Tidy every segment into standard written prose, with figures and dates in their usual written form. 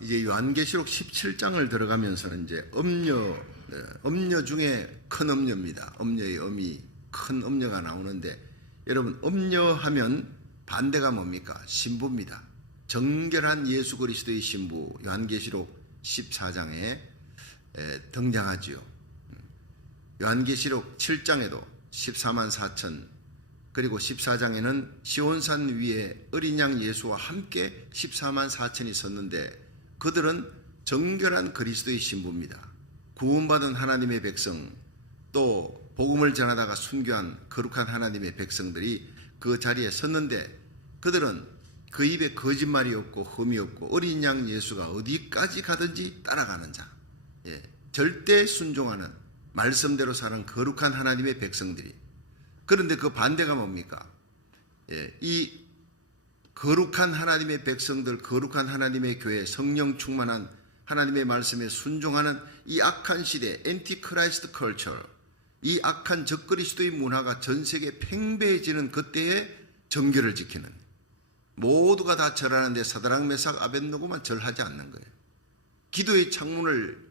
이제 요한계시록 17장을 들어가면서는 이제 음녀 중에 큰 음녀입니다. 음녀의 음이 큰 음녀가 나오는데, 여러분, 음녀하면 반대가 뭡니까? 신부입니다. 정결한 예수 그리스도의 신부, 요한계시록 14장에 등장하지요. 요한계시록 7장에도 14만 4천, 그리고 14장에는 시온산 위에 어린 양 예수와 함께 14만 4천이 섰는데, 그들은 정결한 그리스도의 신부입니다. 구원받은 하나님의 백성, 또 복음을 전하다가 순교한 거룩한 하나님의 백성들이 그 자리에 섰는데, 그들은 그 입에 거짓말이 없고 흠이 없고 어린 양 예수가 어디까지 가든지 따라가는 자, 절대 순종하는, 말씀대로 사는 거룩한 하나님의 백성들이. 그런데 그 반대가 뭡니까? 이 거룩한 하나님의 백성들, 거룩한 하나님의 교회, 성령 충만한 하나님의 말씀에 순종하는 이 악한 시대, 엔티크라이스트 컬처, 이 악한 적그리스도의 문화가 전 세계에 팽배해지는 그때에 정결을 지키는, 모두가 다 절하는데 사드락 메삭 아벳느고만 절하지 않는 거예요. 기도의 창문을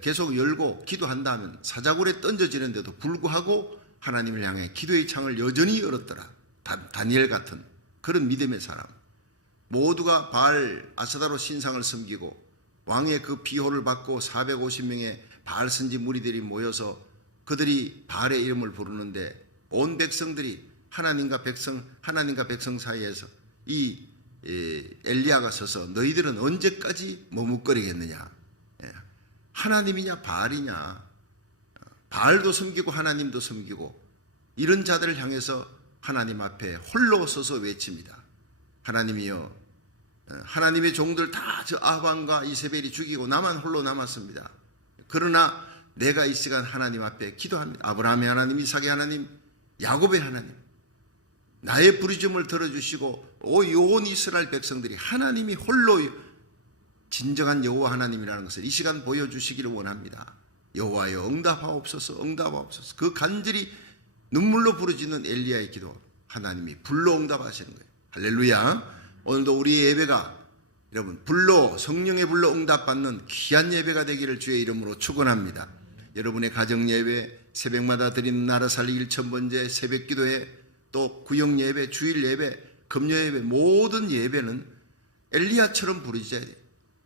계속 열고 기도한다 하면 사자굴에 던져지는데도 불구하고 하나님을 향해 기도의 창을 여전히 열었더라. 다니엘 같은 그런 믿음의 사람. 모두가 바알 아스다로 신상을 섬기고 왕의 그 비호를 받고 450명의 바알 선지 무리들이 모여서 그들이 바알의 이름을 부르는데, 온 백성들이 하나님과 백성 사이에서 이 엘리야가 서서 너희들은 언제까지 머뭇거리겠느냐? 하나님이냐 바알이냐? 바알도 섬기고 하나님도 섬기고, 이런 자들을 향해서 하나님 앞에 홀로 서서 외칩니다. 하나님이여, 하나님의 종들 다 저 아방과 이세벨이 죽이고 나만 홀로 남았습니다. 그러나 내가 이 시간 하나님 앞에 기도합니다. 아브라함의 하나님, 이삭의 하나님, 야곱의 하나님, 나의 부르짖음을 들어주시고 온 이스라엘 백성들이 하나님이 홀로 진정한 여호와 하나님이라는 것을 이 시간 보여주시기를 원합니다. 여호와여, 응답하옵소서, 응답하옵소서. 그 간절히 눈물로 부르짖는 엘리야의 기도, 하나님이 불로 응답하시는 거예요. 할렐루야. 오늘도 우리의 예배가 여러분 불로, 성령의 불로 응답받는 귀한 예배가 되기를 주의 이름으로 축원합니다. 여러분의 가정 예배, 새벽마다 드리는 나라 살리기 1000번째 새벽 기도회, 또 구역 예배, 주일 예배, 금요 예배, 모든 예배는 엘리야처럼 부르짖어야 돼요.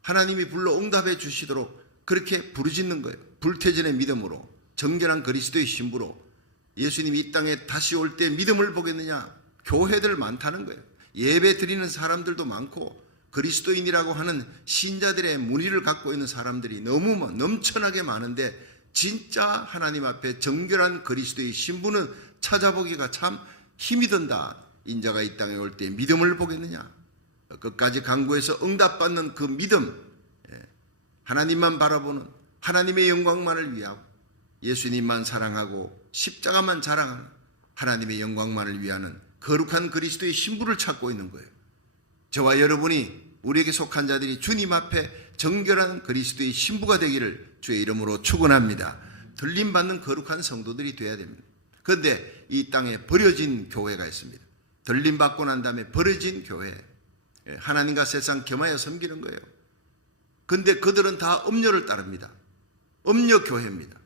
하나님이 불로 응답해 주시도록 그렇게 부르짖는 거예요. 불태전의 믿음으로, 정결한 그리스도의 신부로. 예수님이 이 땅에 다시 올 때 믿음을 보겠느냐? 교회들 많다는 거예요. 예배 드리는 사람들도 많고 그리스도인이라고 하는 신자들의 문의를 갖고 있는 사람들이 너무 넘쳐나게 많은데, 진짜 하나님 앞에 정결한 그리스도의 신부는 찾아보기가 참 힘이 든다. 인자가 이 땅에 올 때 믿음을 보겠느냐? 끝까지 간구해서 응답받는 그 믿음, 하나님만 바라보는, 하나님의 영광만을 위하고 예수님만 사랑하고 십자가만 자랑하는, 하나님의 영광만을 위하는 거룩한 그리스도의 신부를 찾고 있는 거예요. 저와 여러분이, 우리에게 속한 자들이 주님 앞에 정결한 그리스도의 신부가 되기를 주의 이름으로 축원합니다. 들림받는 거룩한 성도들이 되어야 됩니다. 그런데 이 땅에 버려진 교회가 있습니다. 들림받고 난 다음에 버려진 교회, 하나님과 세상 겸하여 섬기는 거예요. 그런데 그들은 다 음료를 따릅니다. 음료 교회입니다.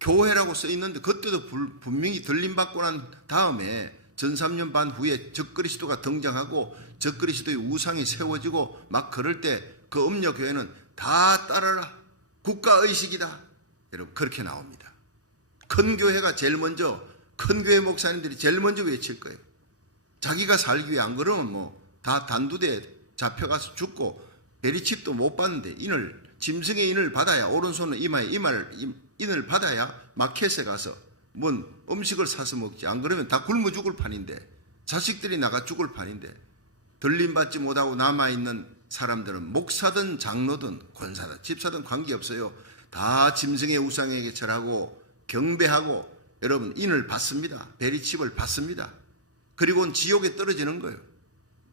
교회라고 써 있는데 그때도 분명히 들림받고 난 다음에 전 3년 반 후에 적그리스도가 등장하고 적그리스도의 우상이 세워지고 막 그럴 때 그 음료 교회는 다 따라라, 국가의식이다, 여러분 그렇게 나옵니다. 큰 교회가 제일 먼저, 큰 교회 목사님들이 제일 먼저 외칠 거예요. 자기가 살기 위해, 안 그러면 뭐 다 단두대에 잡혀가서 죽고 베리칩도 못 받는데, 짐승의 인을 받아야, 오른손은 이마에 인을 받아야 마켓에 가서 뭔 음식을 사서 먹지. 안 그러면 다 굶어 죽을 판인데, 자식들이 나가 죽을 판인데, 들림받지 못하고 남아있는 사람들은 목사든 장로든 권사든 집사든 관계없어요. 다 짐승의 우상에게 절하고 경배하고 여러분 인을 받습니다. 베리칩을 받습니다. 그리고는 지옥에 떨어지는 거예요.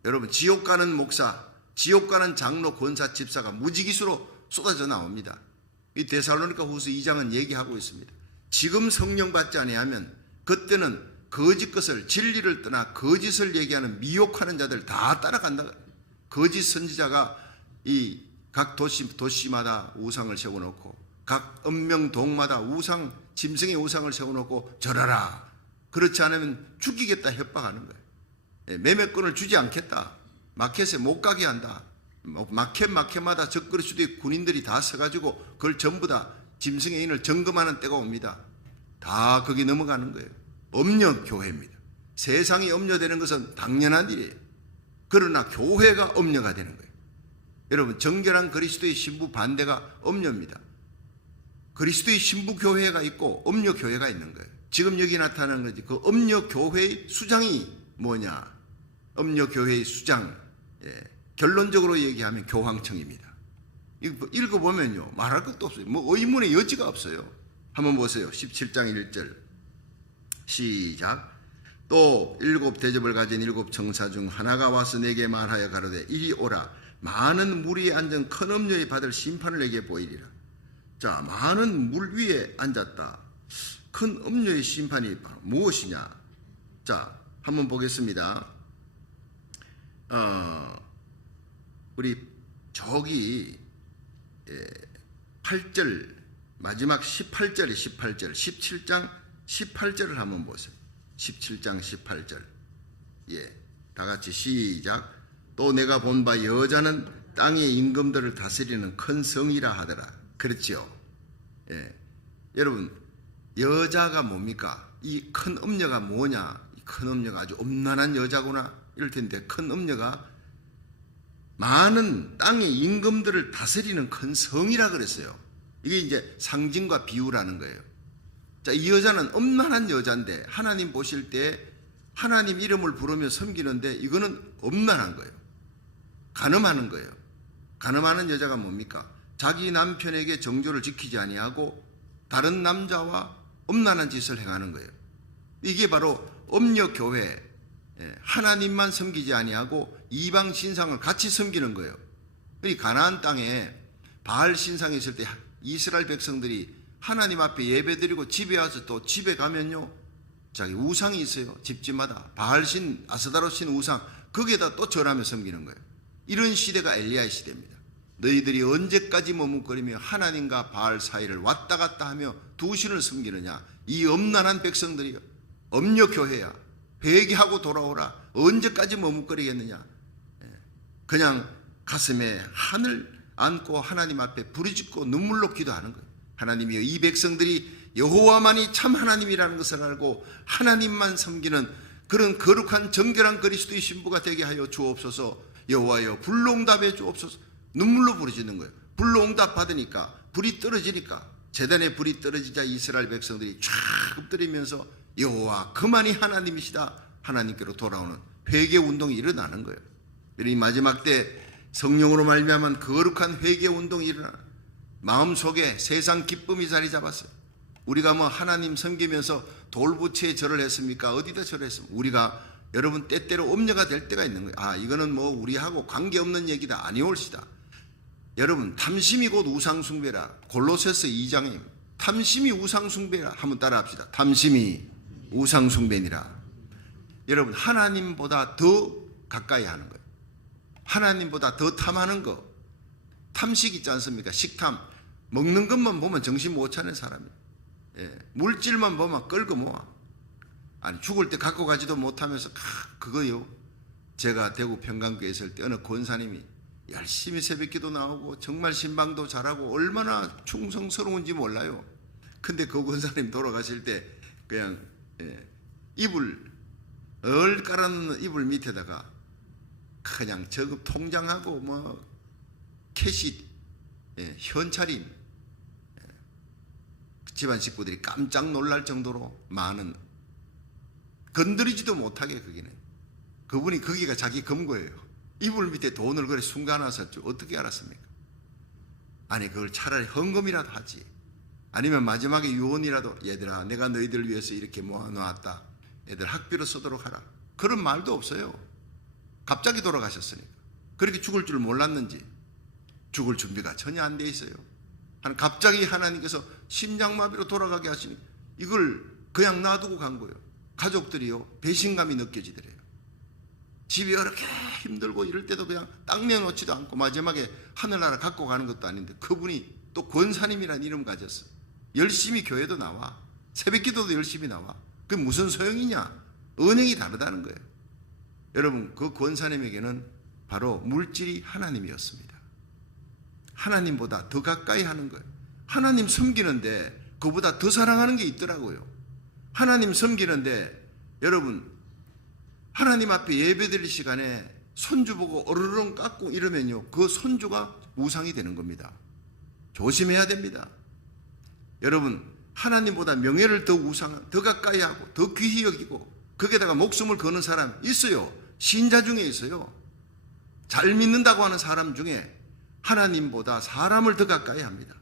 여러분, 지옥 가는 목사, 지옥 가는 장로, 권사, 집사가 무지기수로 쏟아져 나옵니다. 이 데살로니가 후서 2장은 얘기하고 있습니다. 지금 성령 받지 아니하면 그때는 거짓 것을, 진리를 떠나 거짓을 얘기하는 미혹하는 자들 다 따라간다. 거짓 선지자가 이 각 도시마다 우상을 세워놓고 각 읍명동마다 우상, 짐승의 우상을 세워놓고 절하라. 그렇지 않으면 죽이겠다 협박하는 거예요. 매매권을 주지 않겠다. 마켓에 못 가게 한다. 마켓마다 적그리스도의 군인들이 다 서가지고 그걸 전부 다 짐승의 인을 점검하는 때가 옵니다. 다 거기 넘어가는 거예요. 엄려 교회입니다. 세상이 엄려되는 것은 당연한 일이에요. 그러나 교회가 엄려가 되는 거예요. 여러분, 정결한 그리스도의 신부 반대가 엄려입니다. 그리스도의 신부 교회가 있고 엄려 교회가 있는 거예요. 지금 여기 나타나는 거지. 그 엄려 교회의 수장이 뭐냐? 엄려 교회의 수장, 결론적으로 얘기하면 교황청입니다. 이거 읽어보면요, 말할 것도 없어요. 뭐 의문의 여지가 없어요. 한번 보세요. 17장 1절 시작. 또 7 대접을 가진 7 청사 중 하나가 와서 내게 말하여 가로되 이리 오라. 많은 물 위에 앉은 큰 음녀에 받을 심판을 내게 보이리라. 자, 많은 물 위에 앉았다. 큰 음녀의 심판이 무엇이냐? 자, 한번 보겠습니다. 우리 저기 8절 마지막 18절이 18절 17장 18절을 한번 보세요. 17장 18절. 다 같이 시작. 또 내가 본 바 여자는 땅의 임금들을 다스리는 큰 성이라 하더라. 그렇지요. 여러분, 여자가 뭡니까? 이 큰 음녀가 뭐냐? 이 큰 음녀가 아주 엄난한 여자구나 이럴 텐데, 큰 음녀가 많은 땅의 임금들을 다스리는 큰 성이라 그랬어요. 이게 이제 상징과 비유라는 거예요. 자, 이 여자는 엄난한 여자인데 하나님 보실 때 하나님 이름을 부르며 섬기는데 이거는 엄난한 거예요. 간음하는 거예요. 간음하는 여자가 뭡니까? 자기 남편에게 정조를 지키지 아니하고 다른 남자와 엄난한 짓을 행하는 거예요. 이게 바로 엄려 교회, 하나님만 섬기지 아니하고 이방 신상을 같이 섬기는 거예요. 이 가나안 땅에 바알 신상이 있을 때 이스라엘 백성들이 하나님 앞에 예배드리고 집에 와서 또 집에 가면요, 자기 우상이 있어요. 집집마다 바알신, 아스다롯신 우상, 거기에다 또 절하며 섬기는 거예요. 이런 시대가 엘리야의 시대입니다. 너희들이 언제까지 머뭇거리며 하나님과 바알 사이를 왔다 갔다 하며 두 신을 섬기느냐? 이 엄난한 백성들이요, 엄려교회야. 회개하고 돌아오라. 언제까지 머뭇거리겠느냐? 그냥 가슴에 하늘 안고 하나님 앞에 부르짖고 눈물로 기도하는 거예요. 하나님이여, 이 백성들이 여호와만이 참 하나님이라는 것을 알고 하나님만 섬기는 그런 거룩한 정결한 그리스도의 신부가 되게 하여 주옵소서. 여호와여, 불로 응답해 주옵소서. 눈물로 부르짖는 거예요. 불로 응답 받으니까, 불이 떨어지니까, 제단에 불이 떨어지자 이스라엘 백성들이 쫙 엎드리면서 여호와 그만이 하나님이시다, 하나님께로 돌아오는 회개 운동이 일어나는 거예요. 그러니 마지막 때 성령으로 말미암은 거룩한 회개 운동이 일어나 마음속에 세상 기쁨이 자리 잡았어요. 우리가 뭐 하나님 섬기면서 돌부처에 절을 했습니까? 어디다 절했습니까? 우리가 여러분 때때로 엄려가 될 때가 있는 거예요. 아, 이거는 뭐 우리하고 관계없는 얘기다, 아니올시다. 여러분, 탐심이 곧 우상숭배라. 골로새서 2장입니다. 탐심이 우상숭배라. 한번 따라합시다. 탐심이 우상숭배니라. 여러분, 하나님보다 더 가까이 하는 거예요. 하나님보다 더 탐하는 거. 탐식 있지 않습니까? 식탐. 먹는 것만 보면 정신 못 차리는 사람이에요. 물질만 보면 끌고 모아. 아니, 죽을 때 갖고 가지도 못하면서 그거요. 제가 대구 평강교회 있을 때 어느 권사님이 열심히 새벽기도 나오고 정말 신방도 잘하고 얼마나 충성스러운지 몰라요. 근데 그 권사님 돌아가실 때 그냥 이불 깔아놓는 이불 밑에다가 그냥 저급 통장하고 뭐 캐시 현찰임, 집안 식구들이 깜짝 놀랄 정도로 많은, 건드리지도 못하게, 거기는 그분이 거기가 자기 금고예요. 이불 밑에 돈을 그래 숨겨놨었죠. 어떻게 알았습니까? 아니, 그걸 차라리 헌금이라도 하지, 아니면 마지막에 유언이라도, 얘들아 내가 너희들 위해서 이렇게 모아놓았다, 애들 학비로 쓰도록 하라, 그런 말도 없어요. 갑자기 돌아가셨으니까. 그렇게 죽을 줄 몰랐는지 죽을 준비가 전혀 안 돼 있어요. 갑자기 하나님께서 심장마비로 돌아가게 하시니 이걸 그냥 놔두고 간 거예요. 가족들이요, 배신감이 느껴지더래요. 집이 이렇게 힘들고 이럴 때도 그냥 땅 내놓지도 않고 마지막에 하늘나라 갖고 가는 것도 아닌데 그분이 또 권사님이라는 이름 가졌어. 열심히 교회도 나와. 새벽기도도 열심히 나와. 그게 무슨 소용이냐? 은행이 다르다는 거예요. 여러분, 그 권사님에게는 바로 물질이 하나님이었습니다. 하나님보다 더 가까이 하는 거예요. 하나님 섬기는데 그보다 더 사랑하는 게 있더라고요. 하나님 섬기는데 여러분, 하나님 앞에 예배드릴 시간에 손주 보고 어르렁 깎고 이러면요, 그 손주가 우상이 되는 겁니다. 조심해야 됩니다. 여러분, 하나님보다 명예를 더 가까이 하고 더 귀히 여기고 거기에다가 목숨을 거는 사람 있어요. 신자 중에 있어요. 잘 믿는다고 하는 사람 중에 하나님보다 사람을 더 가까이 합니다.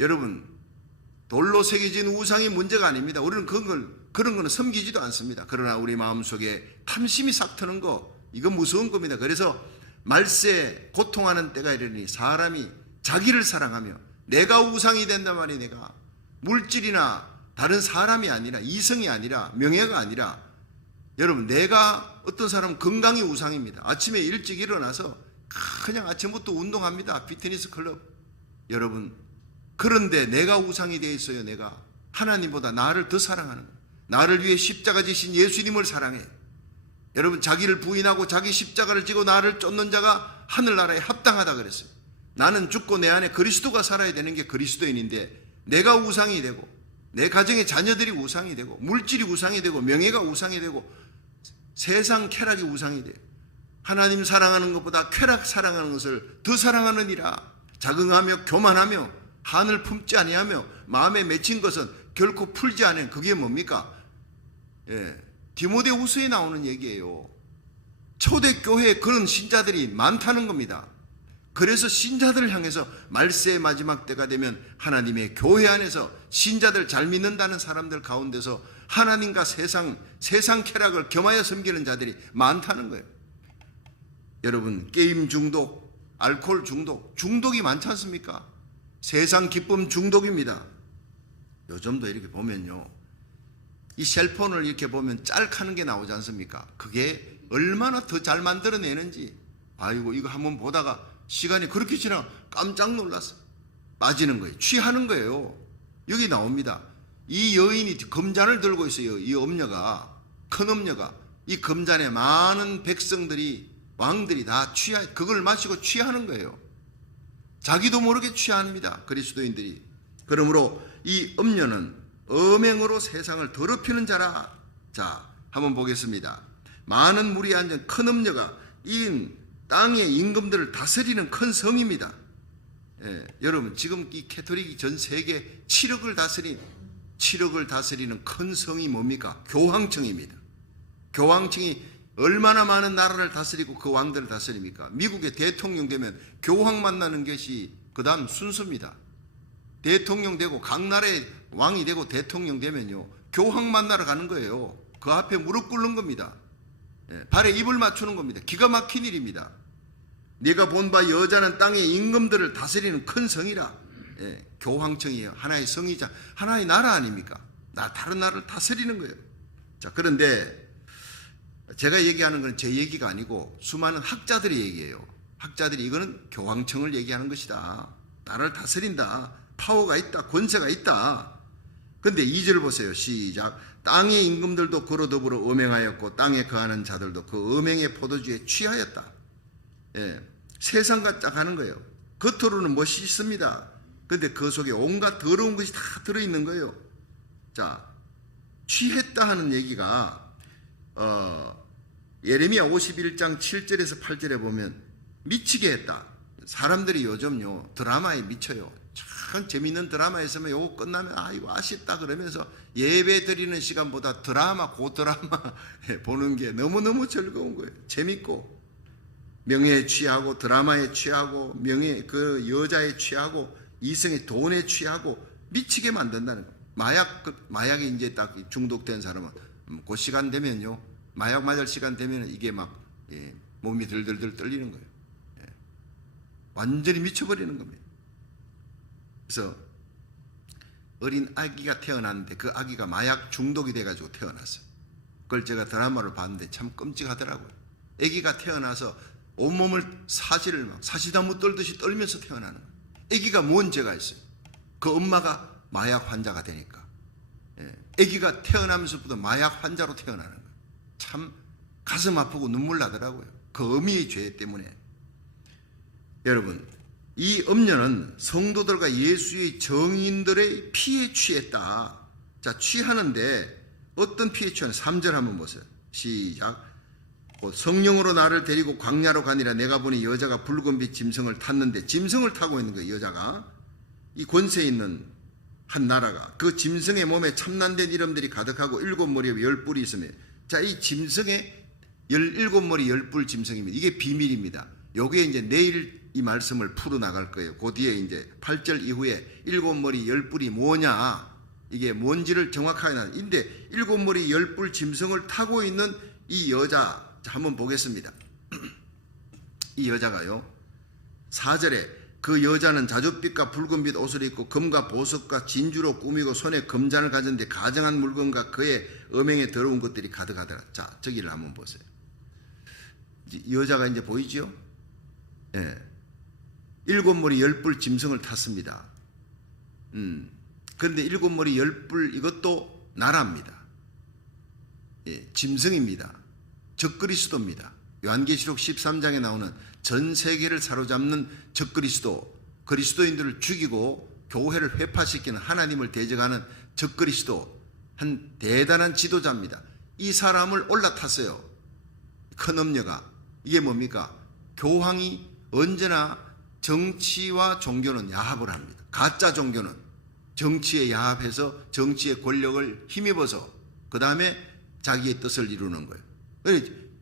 여러분, 돌로 새겨진 우상이 문제가 아닙니다. 우리는 그런 거는 섬기지도 않습니다. 그러나 우리 마음속에 탐심이 싹 트는 거, 이건 무서운 겁니다. 그래서 말세 고통하는 때가 이르니 사람이 자기를 사랑하며 내가 우상이 된단 말이에요. 내가 물질이나 다른 사람이 아니라, 이성이 아니라, 명예가 아니라, 여러분, 내가, 어떤 사람은 건강이 우상입니다. 아침에 일찍 일어나서 그냥 아침부터 운동합니다. 피트니스 클럽. 여러분, 그런데 내가 우상이 되어 있어요. 내가 하나님보다 나를 더 사랑하는 거예요. 나를 위해 십자가 지신 예수님을 사랑해. 여러분, 자기를 부인하고 자기 십자가를 지고 나를 쫓는 자가 하늘나라에 합당하다 그랬어요. 나는 죽고 내 안에 그리스도가 살아야 되는 게 그리스도인인데, 내가 우상이 되고 내 가정의 자녀들이 우상이 되고 물질이 우상이 되고 명예가 우상이 되고 세상 쾌락이 우상이 돼요. 하나님 사랑하는 것보다 쾌락 사랑하는 것을 더 사랑하느니라. 자긍하며 교만하며 한을 품지 아니하며 마음에 맺힌 것은 결코 풀지 않은, 그게 뭡니까? 디모데후서에 나오는 얘기예요. 초대교회에 그런 신자들이 많다는 겁니다. 그래서 신자들을 향해서 말세의 마지막 때가 되면 하나님의 교회 안에서 신자들 잘 믿는다는 사람들 가운데서 하나님과 세상 쾌락을 겸하여 섬기는 자들이 많다는 거예요. 여러분, 게임 중독, 알코올 중독이 많지 않습니까? 세상 기쁨 중독입니다. 요즘도 이렇게 보면요, 이 셀폰을 이렇게 보면 짤하는 게 나오지 않습니까? 그게 얼마나 더 잘 만들어내는지, 아이고, 이거 한번 보다가 시간이 그렇게 지나 깜짝 놀랐어. 빠지는 거예요. 취하는 거예요. 여기 나옵니다. 이 여인이 금잔을 들고 있어요. 이 엄녀가, 큰 엄녀가. 이 금잔에 많은 백성들이, 왕들이 다 그걸 마시고 취하는 거예요. 자기도 모르게 취합니다. 그리스도인들이. 그러므로 이 엄녀는 음행으로 세상을 더럽히는 자라. 자, 한번 보겠습니다. 많은 물이 앉은 큰 엄녀가 이 땅의 임금들을 다스리는 큰 성입니다. 여러분, 지금 이 캐톨릭이 전 세계 7억을 다스리는 큰 성이 뭡니까? 교황청입니다. 교황청이 얼마나 많은 나라를 다스리고 그 왕들을 다스립니까? 미국의 대통령 되면 교황 만나는 것이 그 다음 순서입니다. 대통령 되고 각 나라의 왕이 되고 대통령 되면요, 교황 만나러 가는 거예요. 그 앞에 무릎 꿇는 겁니다. 발에 입을 맞추는 겁니다. 기가 막힌 일입니다. 네가 본 바 여자는 땅의 임금들을 다스리는 큰 성이라. 교황청이에요. 하나의 성이자 하나의 나라 아닙니까? 다른 나라를 다스리는 거예요. 자, 그런데 제가 얘기하는 건 제 얘기가 아니고 수많은 학자들의 얘기예요. 학자들이 이거는 교황청을 얘기하는 것이다. 나라를 다스린다. 파워가 있다. 권세가 있다. 그런데 2절 보세요. 시작. 땅의 임금들도 그로 더불어 음행하였고 땅에 거하는 자들도 그 음행의 포도주에 취하였다. 세상과 딱 하는 거예요. 겉으로는 멋있습니다. 그런데 그 속에 온갖 더러운 것이 다 들어있는 거예요. 자, 취했다 하는 얘기가 예레미야 51장 7절에서 8절에 보면 미치게 했다. 사람들이 요즘요 드라마에 미쳐요. 참 재밌는 드라마 있으면 요거 끝나면 이거 아쉽다 그러면서 예배 드리는 시간보다 드라마 보는 게 너무너무 즐거운 거예요. 재밌고 명예에 취하고 드라마에 취하고 명예 그 여자에 취하고 이성의 돈에 취하고 미치게 만든다는 거예요. 마약에 이제 딱 중독된 사람은 그 시간 되면요, 마약 맞을 시간 되면 이게 막 몸이 들들들 떨리는 거예요. 완전히 미쳐버리는 겁니다. 그래서 어린 아기가 태어났는데 그 아기가 마약 중독이 돼가지고 태어났어요. 그걸 제가 드라마로 봤는데 참 끔찍하더라고요. 아기가 태어나서 온몸을 사시나무 떨듯이 떨면서 태어나는 거예요. 아기가 뭔 죄가 있어요? 그 엄마가 마약 환자가 되니까. 아기가 태어나면서부터 마약 환자로 태어나는 거예요. 참 가슴 아프고 눈물 나더라고요. 그 어미의 죄 때문에. 여러분, 이 음녀는 성도들과 예수의 정인들의 피에 취했다. 자, 취하는데 어떤 피에 취하는 3절 한번 보세요. 시작. 곧 성령으로 나를 데리고 광야로 가니라. 내가 보니 여자가 붉은빛 짐승을 탔는데, 짐승을 타고 있는 거예요. 여자가 이 권세 있는 한 나라가, 그 짐승의 몸에 참난된 이름들이 가득하고 7머리에 10뿔이 있으며, 자, 이 짐승의 17머리 10뿔 짐승입니다. 이게 비밀입니다. 요게 이제 내일 이 말씀을 풀어 나갈 거예요. 그 뒤에 이제 8절 이후에 7머리 10뿔이 뭐냐, 이게 뭔지를 정확하게 나는데, 7머리 10뿔 짐승을 타고 있는 이 여자, 자, 한번 보겠습니다. 이 여자가요, 4절에 그 여자는 자줏빛과 붉은빛 옷을 입고 금과 보석과 진주로 꾸미고 손에 금잔을 가졌는데 가정한 물건과 그의 음행에 더러운 것들이 가득하더라. 자, 저기를 한번 보세요. 이 여자가 이제 보이죠? 예. 7머리 10뿔 짐승을 탔습니다. 그런데 7머리 10뿔 이것도 나라입니다. 예, 짐승입니다. 적그리스도입니다. 요한계시록 13장에 나오는 전 세계를 사로잡는 적그리스도, 그리스도인들을 죽이고 교회를 회파시키는 하나님을 대적하는 적그리스도, 한 대단한 지도자입니다. 이 사람을 올라탔어요. 큰 음녀가. 이게 뭡니까? 교황이 언제나 정치와 종교는 야합을 합니다. 가짜 종교는 정치에 야합해서 정치의 권력을 힘입어서 그 다음에 자기의 뜻을 이루는 거예요.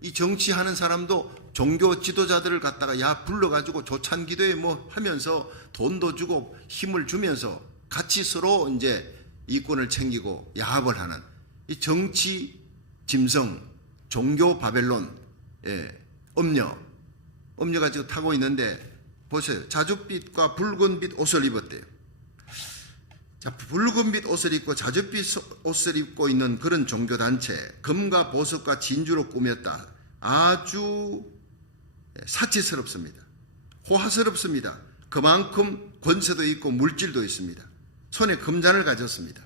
이 정치하는 사람도 종교 지도자들을 갖다가 불러가지고 조찬기도에 뭐 하면서 돈도 주고 힘을 주면서 같이 서로 이제 이권을 챙기고 야합을 하는 이 정치 짐승, 종교 바벨론, 음녀가 지금 타고 있는데 보세요. 자줏빛과 붉은빛 옷을 입었대요. 자, 붉은빛 옷을 입고 자줏빛 옷을 입고 있는 그런 종교단체, 금과 보석과 진주로 꾸몄다. 아주 사치스럽습니다. 호화스럽습니다. 그만큼 권세도 있고 물질도 있습니다. 손에 금잔을 가졌습니다.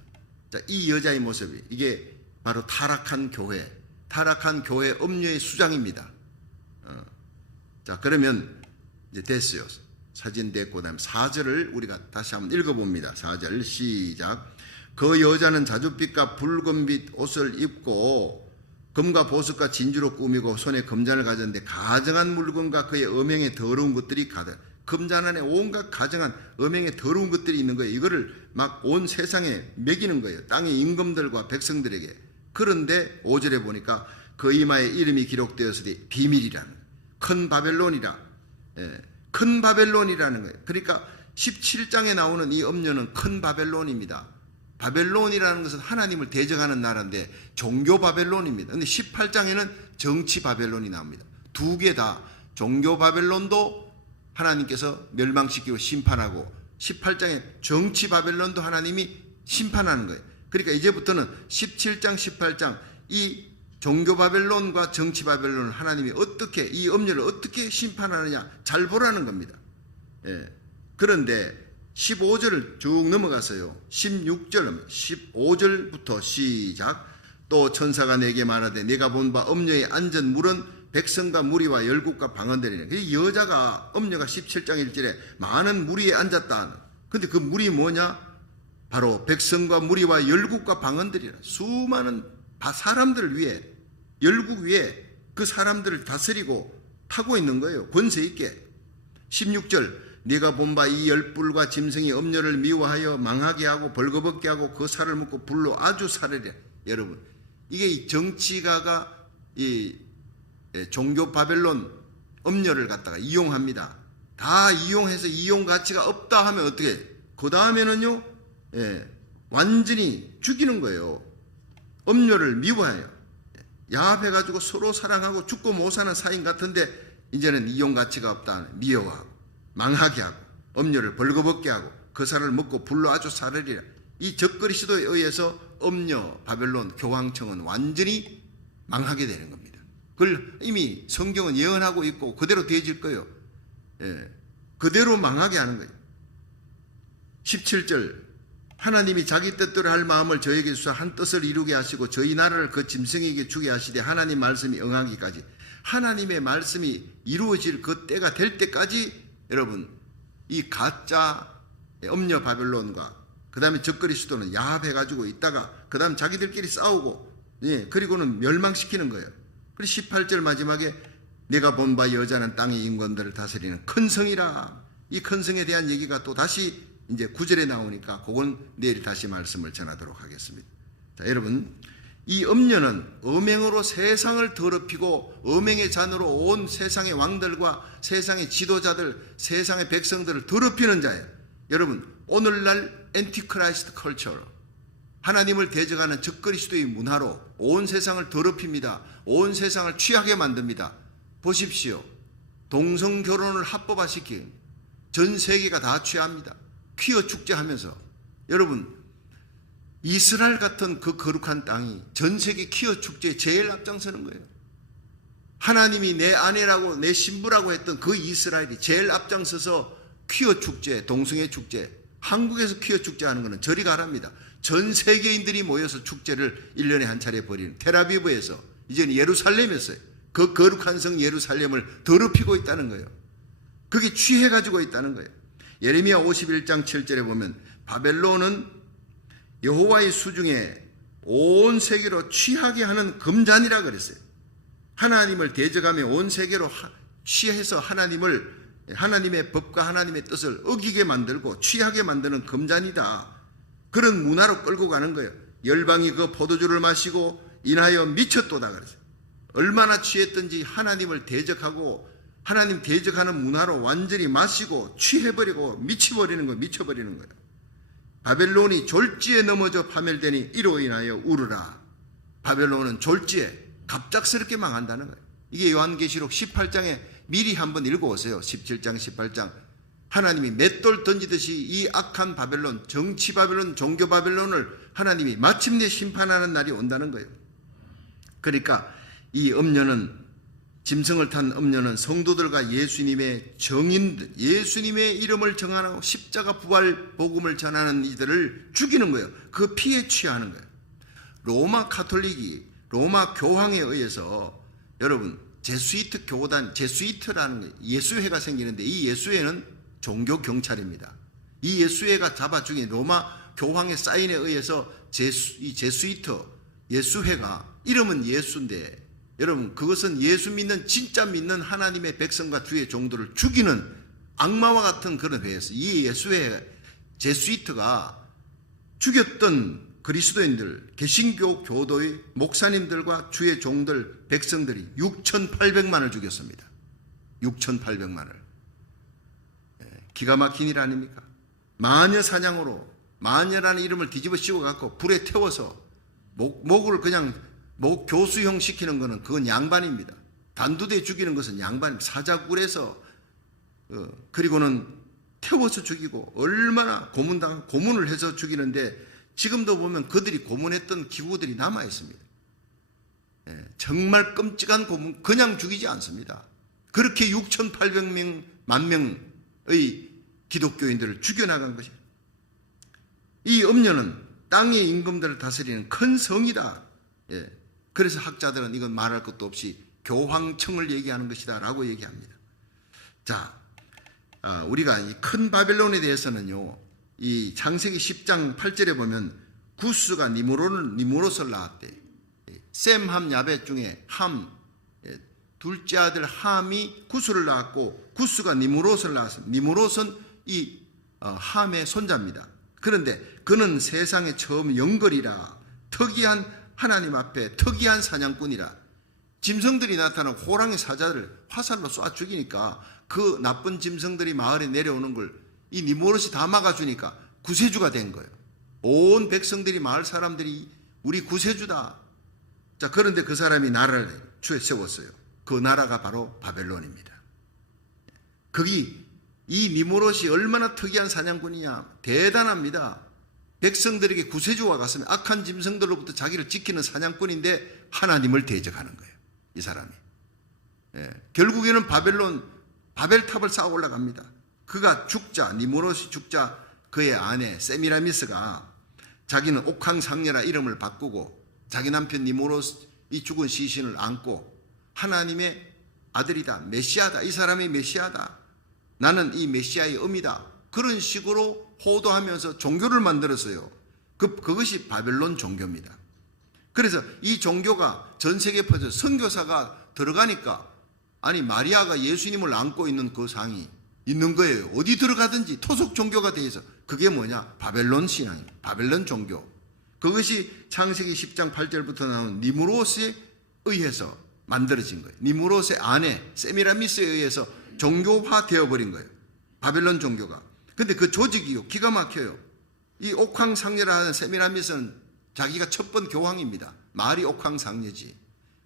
자, 이 여자의 모습이 이게 바로 타락한 교회 음녀의 수장입니다. 자, 그러면 이제 됐어요. 사진 됐고, 그다음 4절을 우리가 다시 한번 읽어봅니다. 4절 시작. 그 여자는 자줏빛과 붉은빛 옷을 입고 금과 보석과 진주로 꾸미고 손에 금잔을 가졌는데 가정한 물건과 그의 음행에 더러운 것들이 가득. 금잔 안에 온갖 가정한 음행에 더러운 것들이 있는 거예요. 이거를 막 온 세상에 먹이는 거예요. 땅의 임금들과 백성들에게. 그런데 5절에 보니까 그 이마에 이름이 기록되었으니 비밀이라는 거예요. 큰 바벨론이라. 큰 바벨론이라는 거예요. 그러니까 17장에 나오는 이 음녀는 큰 바벨론입니다. 바벨론이라는 것은 하나님을 대적하는 나라인데 종교 바벨론입니다. 그런데 18장에는 정치 바벨론이 나옵니다. 두 개 다 종교 바벨론도 하나님께서 멸망시키고 심판하고 18장에 정치 바벨론도 하나님이 심판하는 거예요. 그러니까 이제부터는 17장, 18장 이 종교 바벨론과 정치 바벨론을 하나님이 어떻게 이 음녀를 어떻게 심판하느냐 잘 보라는 겁니다. 그런데 15절을 쭉 넘어가서요. 15절부터 시작. 또 천사가 내게 말하되 내가 본 바 음녀의 앉은 물은 백성과 무리와 열국과 방언들이네. 그 여자가 음녀가 17장 1절에 많은 무리에 앉았다. 근데 그 무리 뭐냐? 바로 백성과 무리와 열국과 방언들이라. 수많은 사람들을 위해 열국 위에 그 사람들을 다스리고 타고 있는 거예요. 권세 있게. 16절 네가 본 바 이 10뿔과 짐승이 음녀를 미워하여 망하게 하고 벌거벗게 하고 그 살을 먹고 불로 아주 살으랴. 여러분, 이게 이 정치가가 이 종교 바벨론 음녀를 갖다가 이용합니다. 다 이용해서 이용 가치가 없다 하면 어떻게 해요? 그 다음에는요, 완전히 죽이는 거예요. 음녀를 미워해요. 야합해가지고 서로 사랑하고 죽고 못 사는 사인 같은데 이제는 이용 가치가 없다. 미워하고 망하게 하고 음녀를 벌거벗게 하고 그 살을 먹고 불로 아주 살으리라. 이 적그리스도에 의해서 음녀 바벨론 교황청은 완전히 망하게 되는 겁니다. 그걸 이미 성경은 예언하고 있고 그대로 되어질 거예요. 그대로 망하게 하는 거예요. 17절 하나님이 자기 뜻대로 할 마음을 저에게 주사 한 뜻을 이루게 하시고 저희 나라를 그 짐승에게 주게 하시되 하나님 말씀이 응하기까지, 하나님의 말씀이 이루어질 그 때가 될 때까지 여러분 이 가짜 음녀 바벨론과 그 다음에 적그리스도는 야합해가지고 있다가 그 다음 자기들끼리 싸우고 그리고는 멸망시키는 거예요. 그리고 18절 마지막에 내가 본 바 여자는 땅의 인권들을 다스리는 큰 성이라. 이 큰 성에 대한 얘기가 또 다시 이제 9절에 나오니까 그건 내일 다시 말씀을 전하도록 하겠습니다. 자, 여러분 이 음녀는 음행으로 세상을 더럽히고 음행의 잔으로 온 세상의 왕들과 세상의 지도자들, 세상의 백성들을 더럽히는 자예요. 여러분 오늘날 엔티크라이스트 컬처로 하나님을 대적하는 적그리스도의 문화로 온 세상을 더럽힙니다. 온 세상을 취하게 만듭니다. 보십시오. 동성결혼을 합법화시킨 전 세계가 다 취합니다. 퀴어 축제하면서 여러분 이스라엘 같은 그 거룩한 땅이 전 세계 퀴어 축제에 제일 앞장서는 거예요. 하나님이 내 아내라고 내 신부라고 했던 그 이스라엘이 제일 앞장서서 퀴어 축제, 동성애 축제, 한국에서 퀴어 축제 하는 것은 저리 가랍니다. 전 세계인들이 모여서 축제를 1년에 한 차례 벌이는 텔아비브에서 이제는 예루살렘에서요. 그 거룩한 성 예루살렘을 더럽히고 있다는 거예요. 그게 취해가지고 있다는 거예요. 예레미야 51장 7절에 보면 바벨론은 여호와의 수중에 온 세계로 취하게 하는 금잔이라 그랬어요. 하나님을 대적하며 온 세계로 취해서 하나님의 법과 하나님의 뜻을 어기게 만들고 취하게 만드는 금잔이다. 그런 문화로 끌고 가는 거예요. 열방이 그 포도주를 마시고 인하여 미쳤도다 그랬어요. 얼마나 취했든지 하나님을 대적하고 하나님 대적하는 문화로 완전히 마시고 취해버리고 미쳐버리는 거예요. 바벨론이 졸지에 넘어져 파멸되니 이로 인하여 울으라. 바벨론은 졸지에 갑작스럽게 망한다는 거예요. 이게 요한계시록 18장에 미리 한번 읽어오세요. 17장 18장 하나님이 맷돌 던지듯이 이 악한 바벨론, 정치 바벨론, 종교 바벨론을 하나님이 마침내 심판하는 날이 온다는 거예요. 그러니까 이 음녀는, 짐승을 탄 음녀는 성도들과 예수님의 정인들, 예수님의 이름을 정하고 십자가 부활 복음을 전하는 이들을 죽이는 거예요. 그 피에 취하는 거예요. 로마 카톨릭이 로마 교황에 의해서 여러분 제수이트 교단, 제수이트라는 예수회가 생기는데 이 예수회는 종교 경찰입니다. 이 예수회가 잡아 죽인 로마 교황의 사인에 의해서 이 제수이트 예수회가 이름은 예수인데 여러분 그것은 예수 믿는 진짜 믿는 하나님의 백성과 주의 종들을 죽이는 악마와 같은 그런 회에서 이 예수회 제수이트가 죽였던 그리스도인들, 개신교 교도의 목사님들과 주의 종들, 백성들이 6,800만을 죽였습니다. 6,800만을. 기가 막힌 일 아닙니까? 마녀 사냥으로 마녀라는 이름을 뒤집어 씌워갖고 불에 태워서 목을 그냥 교수형 시키는 것은 그건 양반입니다. 단두대 죽이는 것은 양반입니다. 사자굴에서 그리고는 태워서 죽이고 얼마나 고문을 해서 죽이는데 지금도 보면 그들이 고문했던 기구들이 남아 있습니다. 정말 끔찍한 고문, 그냥 죽이지 않습니다. 그렇게 6,800명, 만 명의 기독교인들을 죽여나간 것입니다. 이 음녀는 땅의 임금들을 다스리는 큰 성이다. 그래서 학자들은 이건 말할 것도 없이 교황청을 얘기하는 것이다 라고 얘기합니다. 자, 우리가 이 큰 바벨론에 대해서는요, 이 창세기 10장 8절에 보면 구스가 니무롯을 낳았대. 셈, 함, 야벳 중에 함, 둘째 아들 함이 구스를 낳았고 구스가 니무롯을 낳았습니다. 니무롯은 이 함의 손자입니다. 그런데 그는 세상에 처음 영걸이라 특이한 하나님 앞에 특이한 사냥꾼이라 짐승들이 나타나고 호랑이 사자를 화살로 쏴 죽이니까 그 나쁜 짐승들이 마을에 내려오는 걸 이 니무롯이 다 막아주니까 구세주가 된 거예요. 온 백성들이 마을 사람들이 우리 구세주다. 자, 그런데 그 사람이 나라를 세웠어요. 그 나라가 바로 바벨론입니다. 거기 이 니무롯이 얼마나 특이한 사냥꾼이냐. 대단합니다. 백성들에게 구세주와 같으면 악한 짐승들로부터 자기를 지키는 사냥꾼인데 하나님을 대적하는 거예요. 이 사람이. 결국에는 바벨탑을 쌓아 올라갑니다. 그가 죽자, 니무롯이 죽자 그의 아내 세미라미스가 자기는 옥황상녀라 이름을 바꾸고 자기 남편 니무롯이 죽은 시신을 안고 하나님의 아들이다, 메시아다, 이 사람이 메시아다, 나는 이 메시아의 음이다, 그런 식으로 호도하면서 종교를 만들었어요. 그것이 바벨론 종교입니다. 그래서 이 종교가 전 세계에 퍼져 선교사가 들어가니까 아니 마리아가 예수님을 안고 있는 그 상이 있는 거예요. 어디 들어가든지 토속 종교가 돼 있어. 그게 뭐냐? 바벨론 신앙이에요. 바벨론 종교. 그것이 창세기 10장 8절부터 나온 니무롯에 의해서 만들어진 거예요. 니무롯의 아내 세미라미스에 의해서 종교화 되어버린 거예요. 바벨론 종교가. 근데 그 조직이요, 기가 막혀요. 이 옥황상녀라 하는 세미라미스는 자기가 첫 번 교황입니다. 말이 옥황상녀지.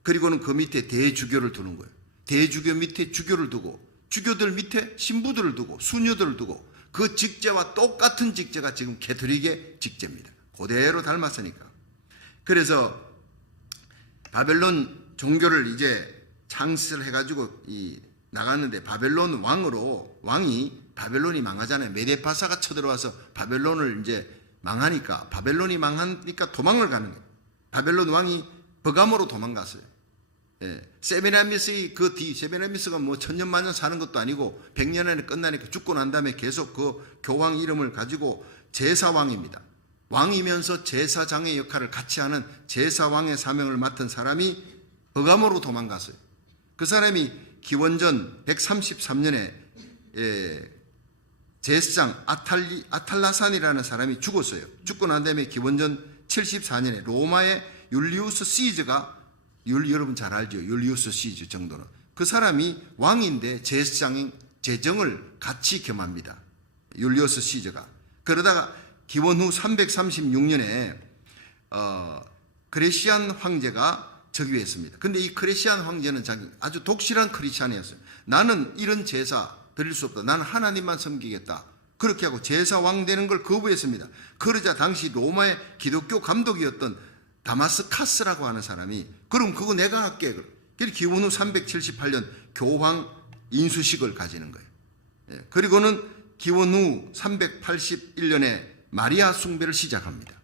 그리고는 그 밑에 대주교를 두는 거예요. 대주교 밑에 주교를 두고, 주교들 밑에 신부들을 두고, 수녀들을 두고, 그 직제와 똑같은 직제가 지금 캐톨릭의 직제입니다. 그대로 닮았으니까. 그래서 바벨론 종교를 이제 창시를 해가지고 나갔는데, 바벨론 왕이 바벨론이 망하잖아요. 메데파사가 쳐들어와서 바벨론을 이제 망하니까, 바벨론이 망하니까 도망을 가는 거예요. 바벨론 왕이 버가모로 도망갔어요. 세미라미스의 그 세미라미스가 뭐 천년만년 사는 것도 아니고 100년 안에 끝나니까 죽고 난 다음에 계속 그 교황 이름을 가지고 제사왕입니다. 왕이면서 제사장의 역할을 같이 하는 제사왕의 사명을 맡은 사람이 버가모로 도망갔어요. 그 사람이 기원전 133년에 제사장 아탈라산이라는 사람이 죽었어요. 죽고 난 다음에 기원전 74년에 로마의 율리우스 시저가, 여러분 잘 알죠? 율리우스 시저 정도는. 그 사람이 왕인데 제정을 같이 겸합니다. 율리우스 시저가. 그러다가 기원 후 336년에 크레시안 황제가 즉위했습니다. 근데 이 크레시안 황제는 아주 독실한 크리스찬이었어요. 나는 이런 제사 드릴 수 없다. 나는 하나님만 섬기겠다. 그렇게 하고 제사왕 되는 걸 거부했습니다. 그러자 당시 로마의 기독교 감독이었던 다마스카스라고 하는 사람이, 그럼 그거 내가 할게. 그래서 기원 후 378년 교황 인수식을 가지는 거예요. 그리고는 기원 후 381년에 마리아 숭배를 시작합니다.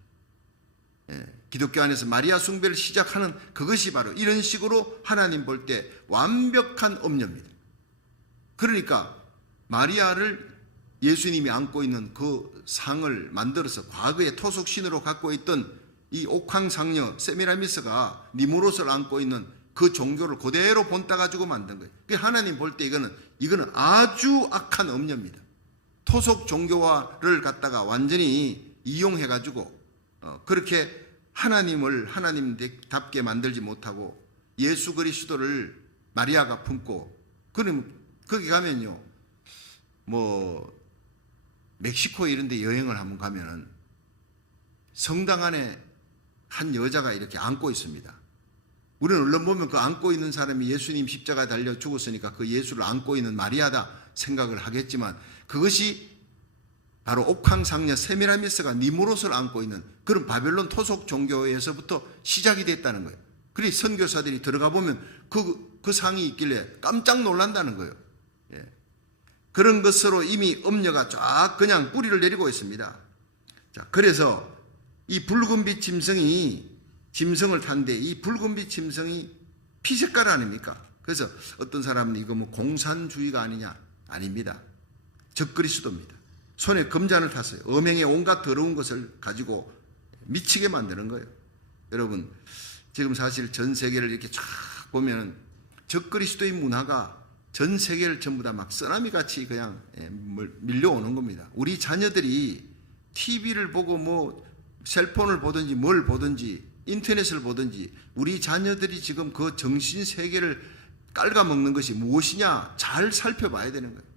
기독교 안에서 마리아 숭배를 시작하는 그것이 바로 이런 식으로 하나님 볼 때 완벽한 엄녀입니다. 그러니까 마리아를 예수님이 안고 있는 그 상을 만들어서 과거에 토속신으로 갖고 있던 이 옥황상녀 세미라미스가 니무롯을 안고 있는 그 종교를 그대로 본따 가지고 만든 거예요. 하나님 볼 때 이거는 아주 악한 엄녀입니다. 토속 종교화를 갖다가 완전히 이용해 가지고 그렇게 하나님을 하나님답게 만들지 못하고 예수 그리스도를 마리아가 품고, 그럼 거기 가면요, 뭐 멕시코 이런 데 여행을 한번 가면은 성당 안에 한 여자가 이렇게 안고 있습니다. 우리는 얼른 보면 그 안고 있는 사람이 예수님 십자가에 달려 죽었으니까 그 예수를 안고 있는 마리아다 생각을 하겠지만, 그것이 바로 옥황상녀 세미라미스가 니무롯을 안고 있는 그런 바벨론 토속 종교에서부터 시작이 됐다는 거예요. 그래서 선교사들이 들어가 보면 그 상이 있길래 깜짝 놀란다는 거예요. 그런 것으로 이미 엄녀가 쫙 그냥 뿌리를 내리고 있습니다. 자, 그래서 이 붉은빛 짐승을 탄데, 이 붉은빛 짐승이 피색깔 아닙니까? 그래서 어떤 사람은 이거 뭐 공산주의가 아니냐? 아닙니다. 적그리스도입니다. 손에 금잔을 탔어요. 음행의 온갖 더러운 것을 가지고 미치게 만드는 거예요. 여러분, 지금 사실 전 세계를 이렇게 쫙 보면 적그리스도의 문화가 전 세계를 전부 다 막 쓰나미 같이 그냥 밀려오는 겁니다. 우리 자녀들이 TV를 보고 뭐 셀폰을 보든지 뭘 보든지 인터넷을 보든지 우리 자녀들이 지금 그 정신 세계를 깔아먹는 것이 무엇이냐 잘 살펴봐야 되는 거예요.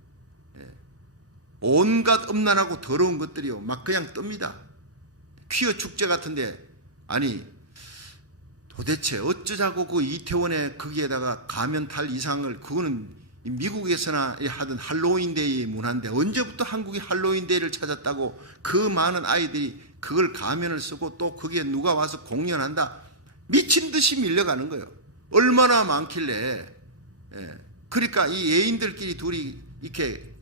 온갖 음란하고 더러운 것들이요 막 그냥 뜹니다. 퀴어 축제 같은데, 아니 도대체 어쩌자고 그 이태원에 거기에다가 가면 탈 이상을, 그거는 미국에서나 하던 할로윈데이 문화인데 언제부터 한국이 할로윈데이를 찾았다고 그 많은 아이들이 그걸 가면을 쓰고 또 거기에 누가 와서 공연한다 미친 듯이 밀려가는 거예요. 얼마나 많길래. 그러니까 이 예인들끼리 둘이 이렇게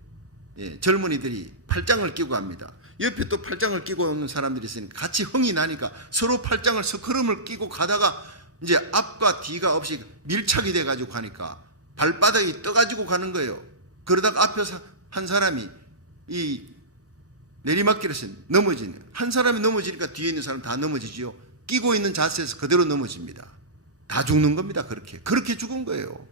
젊은이들이 팔짱을 끼고 합니다. 옆에 또 팔짱을 끼고 오는 사람들이 있으니까 같이 흥이 나니까 서로 팔짱을 서크름을 끼고 가다가 이제 앞과 뒤가 없이 밀착이 돼가지고 가니까 발바닥이 떠가지고 가는 거예요. 그러다가 앞에서 한 사람이 이 내리막길에서 넘어지는, 한 사람이 넘어지니까 뒤에 있는 사람 다 넘어지지요. 끼고 있는 자세에서 그대로 넘어집니다. 다 죽는 겁니다. 그렇게 죽은 거예요.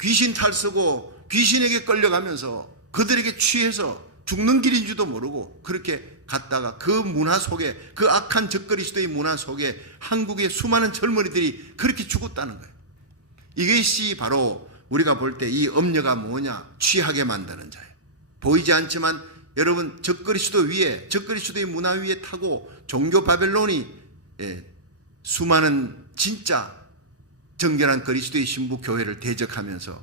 귀신 탈쓰고 귀신에게 끌려가면서 그들에게 취해서 죽는 길인 줄도 모르고 그렇게 갔다가 그 문화 속에, 그 악한 적그리스도의 문화 속에 한국의 수많은 젊은이들이 그렇게 죽었다는 거예요. 이것이 바로 우리가 볼 때 이 음녀가 뭐냐? 취하게 만드는 자예요. 보이지 않지만 여러분 적그리스도 위에, 적그리스도의 문화 위에 타고 종교 바벨론이 수많은 진짜 정결한 그리스도의 신부 교회를 대적하면서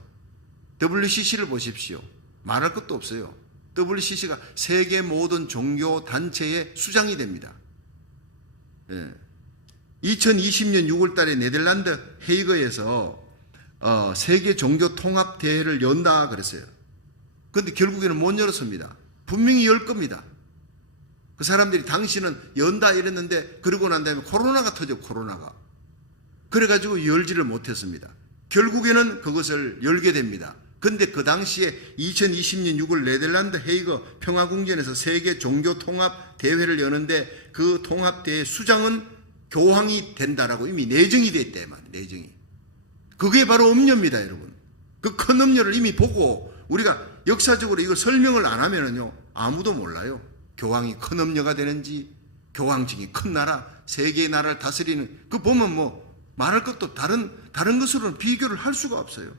WCC를 보십시오. 말할 것도 없어요. WCC가 세계 모든 종교 단체의 수장이 됩니다. 2020년 6월 달에 네덜란드 헤이거에서 세계 종교 통합 대회를 연다 그랬어요. 그런데 결국에는 못 열었습니다. 분명히 열 겁니다. 그 사람들이 당신은 연다 이랬는데 그러고 난 다음에 코로나가 터져, 코로나가. 그래가지고 열지를 못했습니다. 결국에는 그것을 열게 됩니다. 근데 그 당시에 2020년 6월 네덜란드 헤이거 평화궁전에서 세계 종교 통합 대회를 여는데 그 통합 대회 수장은 교황이 된다라고 이미 내정이 됐대 말이에요. 내정이. 그게 바로 음녀입니다, 여러분. 그 큰 음녀를 이미 보고 우리가 역사적으로 이걸 설명을 안 하면은요 아무도 몰라요. 교황이 큰 음녀가 되는지, 교황직이 큰 나라, 세계의 나라를 다스리는 그 보면 뭐 말할 것도 다른 것으로는 비교를 할 수가 없어요.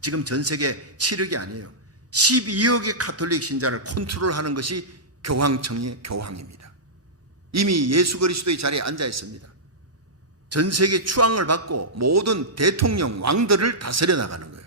지금 전 세계 7억이 아니에요. 12억의 가톨릭 신자를 컨트롤하는 것이 교황청의 교황입니다. 이미 예수 그리스도의 자리에 앉아 있습니다. 전 세계 추앙을 받고 모든 대통령, 왕들을 다스려 나가는 거예요.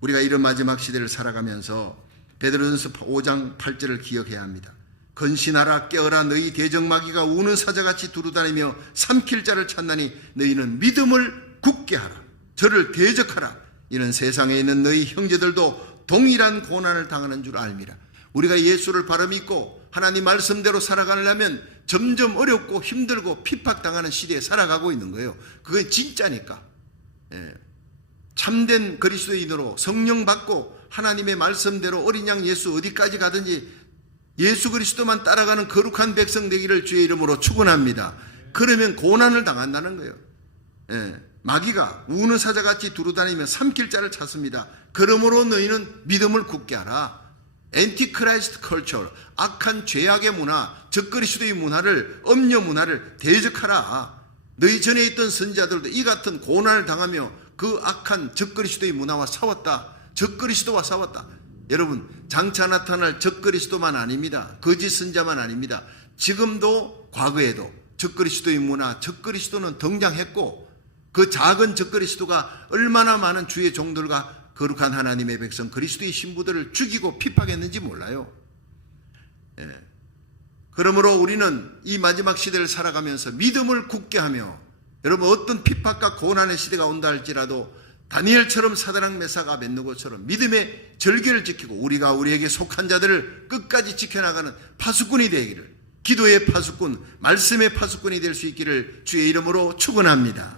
우리가 이런 마지막 시대를 살아가면서 베드로전서 5장 8절을 기억해야 합니다. 건신하라 깨어라 너희 대적마귀가 우는 사자같이 두루다니며 삼킬 자를 찾나니 너희는 믿음을 굳게 하라. 저를 대적하라. 이는 세상에 있는 너희 형제들도 동일한 고난을 당하는 줄 알미라. 우리가 예수를 바로 믿고 하나님 말씀대로 살아가려면 점점 어렵고 힘들고 핍박당하는 시대에 살아가고 있는 거예요. 그건 진짜니까. 참된 그리스도인으로 성령 받고 하나님의 말씀대로 어린 양 예수 어디까지 가든지 예수 그리스도만 따라가는 거룩한 백성 되기를 주의 이름으로 축원합니다. 그러면 고난을 당한다는 거예요. 마귀가 우는 사자같이 두루다니며 삼킬 자를 찾습니다. 그러므로 너희는 믿음을 굳게 하라. 엔티크라이스트 컬처, 악한 죄악의 문화, 적그리스도의 문화를, 음녀 문화를 대적하라. 너희 전에 있던 선지자들도 이 같은 고난을 당하며 그 악한 적그리스도의 문화와 싸웠다. 적그리스도와 싸웠다. 여러분, 장차 나타날 적그리스도만 아닙니다. 거짓 선자만 아닙니다. 지금도 과거에도 적그리스도의 문화, 적그리스도는 등장했고 그 작은 적그리스도가 얼마나 많은 주의 종들과 거룩한 하나님의 백성 그리스도의 신부들을 죽이고 핍박했는지 몰라요. 그러므로 우리는 이 마지막 시대를 살아가면서 믿음을 굳게 하며 여러분 어떤 핍박과 고난의 시대가 온다 할지라도 다니엘처럼 사드락 메삭 아벳느고처럼 믿음의 절개를 지키고 우리가 우리에게 속한 자들을 끝까지 지켜나가는 파수꾼이 되기를, 기도의 파수꾼, 말씀의 파수꾼이 될 수 있기를 주의 이름으로 축원합니다.